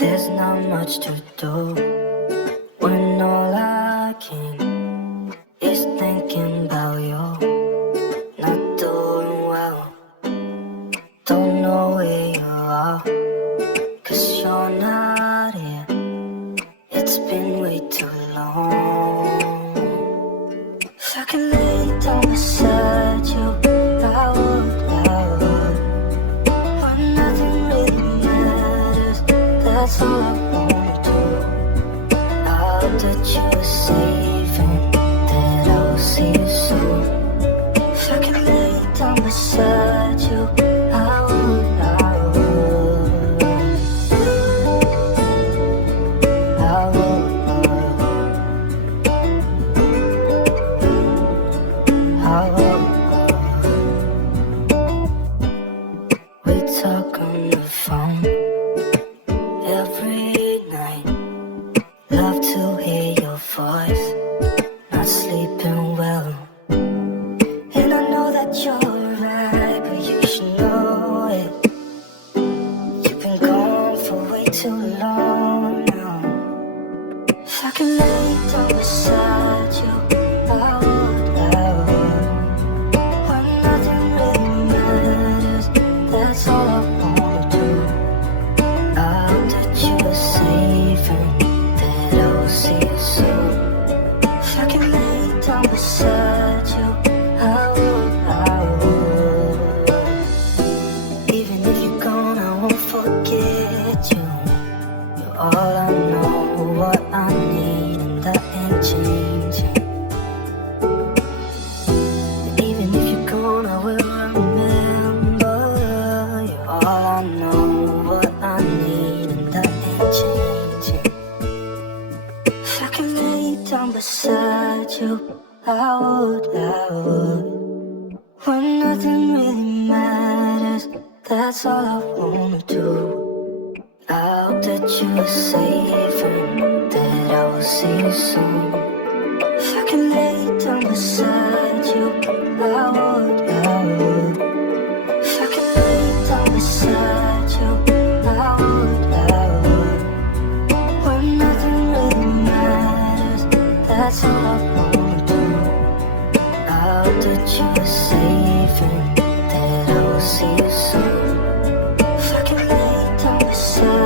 There's not much to do when all I can is thinking about you. Not doing well, don't know where you are, 'cause you're not here. It's been way too long. If I can lay down beside you, I would. But nothing really matters, that's all I wanna do. I hope that you are safe and that I will see you soon. If I can lay down beside you, I would. We talk on the phone every night. Love to hear your voice. Not sleeping well, and I know that you're right, but you should know it. You've been gone for way too long now. If I could lay down beside you, I would. When nothing really matters, that's all I wanna do. I hope that you are safe and that I will see you soon. If I can lay down beside you, I would. Even if you're gone, I won't forget you. You're all I know, what I need, and that ain't changing. Even if you're gone, I will remember. You're all I know, what I need, and that ain't changing. If I can lay down beside you, I would. When nothing really matters, that's all I wanna do. I hope that you are safe and that I will see you soon. If I can lay down beside you, I would. If I can lay down beside you, I would. When nothing really matters, that's all